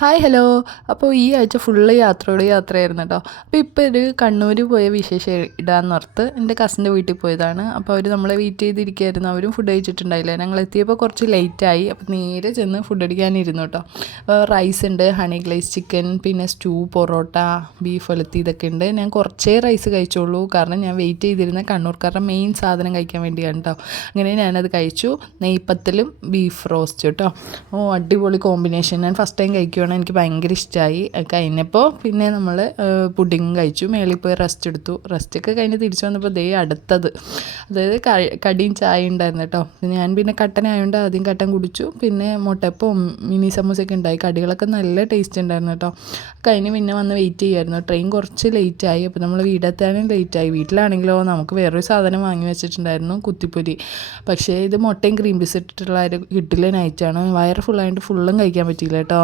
Hi hello. അപ്പോൾ ഈ ആഴ്ച ഫുള്ള് യാത്രയായിരുന്നു കേട്ടോ. അപ്പോൾ ഇപ്പോൾ ഒരു കണ്ണൂർ പോയ വിശേഷം ഇടാമെന്നോർത്ത് എൻ്റെ കസിൻ്റെ വീട്ടിൽ പോയതാണ്. അപ്പോൾ അവർ നമ്മളെ വെയിറ്റ് ചെയ്തിരിക്കുകയായിരുന്നു. അവരും ഫുഡ് കഴിച്ചിട്ടുണ്ടായില്ല. ഞങ്ങൾ എത്തിയപ്പോൾ കുറച്ച് ലേറ്റായി. അപ്പോൾ നേരെ ചെന്ന് ഫുഡ് അടിക്കാനിരുന്നു കേട്ടോ. റൈസ് ഉണ്ട്, ഹണി ഗ്ലേസ് ചിക്കൻ, പിന്നെ സ്റ്റൂ, പൊറോട്ട, ബീഫ് ഒലത്തി ഇതൊക്കെ ഉണ്ട്. ഞാൻ കുറച്ചേ റൈസ് കഴിച്ചുള്ളൂ, കാരണം ഞാൻ വെയിറ്റ് ചെയ്തിരുന്ന കണ്ണൂർക്കാരുടെ മെയിൻ സാധനം കഴിക്കാൻ വേണ്ടിയാണ് കേട്ടോ. അങ്ങനെ ഞാനത് കഴിച്ചു. നെയ്പ്പത്തലും ബീഫ് റോസ്റ്റ് കേട്ടോ. അടിപൊളി കോമ്പിനേഷൻ. ഞാൻ ഫസ്റ്റ് ടൈം കഴിക്കുകയാണ്. എനിക്ക് ഭയങ്കര ഇഷ്ടമായി. കഴിഞ്ഞപ്പോൾ പിന്നെ നമ്മൾ പുഡിങ് കഴിച്ചു. മേളിൽ പോയി റെസ്റ്റ് എടുത്തു. റെസ്റ്റൊക്കെ കഴിഞ്ഞ് തിരിച്ചു വന്നപ്പോൾ അടുത്തത്, അതായത് കടിയും ചായ ഉണ്ടായിരുന്നു കേട്ടോ. ഞാൻ പിന്നെ കട്ടനായതുകൊണ്ട് ആദ്യം കട്ടൻ കുടിച്ചു. പിന്നെ മുട്ടപ്പവും മിനി സമൂസയൊക്കെ ഉണ്ടായി. കടികളൊക്കെ നല്ല ടേസ്റ്റ് ഉണ്ടായിരുന്നു കേട്ടോ. കഴിഞ്ഞ് പിന്നെ വന്ന് വെയിറ്റ് ചെയ്യുമായിരുന്നു. ട്രെയിൻ കുറച്ച് ലേറ്റായി. അപ്പോൾ നമ്മൾ വീടെത്താനും ലേറ്റായി. വീട്ടിലാണെങ്കിലോ നമുക്ക് വേറൊരു സാധനം വാങ്ങി വെച്ചിട്ടുണ്ടായിരുന്നു, കുത്തിപ്പൊരി. പക്ഷേ ഇത് മുട്ടയും ക്രീം പീസ് ഇട്ടിട്ടുള്ള ഒരു കിട്ടില്ല നൈറ്റാണ്. വയറ് ഫുള്ളായിട്ട് ഫുള്ളും കഴിക്കാൻ പറ്റിയില്ല കേട്ടോ.